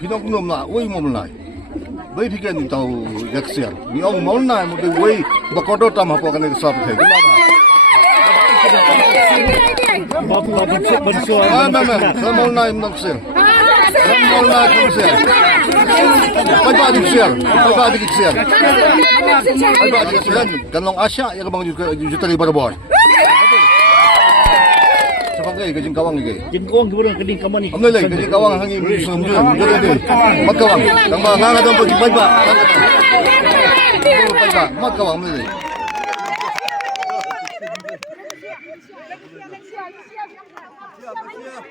Pinok na, uy mo na. Bay pikan tau yaksir. Ni ang mau na mo de uy bakodo tam hapo kan sab the. Mama, mau na im naksir. Mau na naksir. Pagba diksir, pagba diksir. Pagba diksir kan long Asia ya bang juta ribu bor. Sabagay kajing kawang ni kay. Jengkong gurang keding kaman ni. Amnay lay kajing kawang hangi sumjun. Dede. Magkawang. Tang ba nga dong pagi pagba. Pagba, magkawang amnay lay. Siap, siap.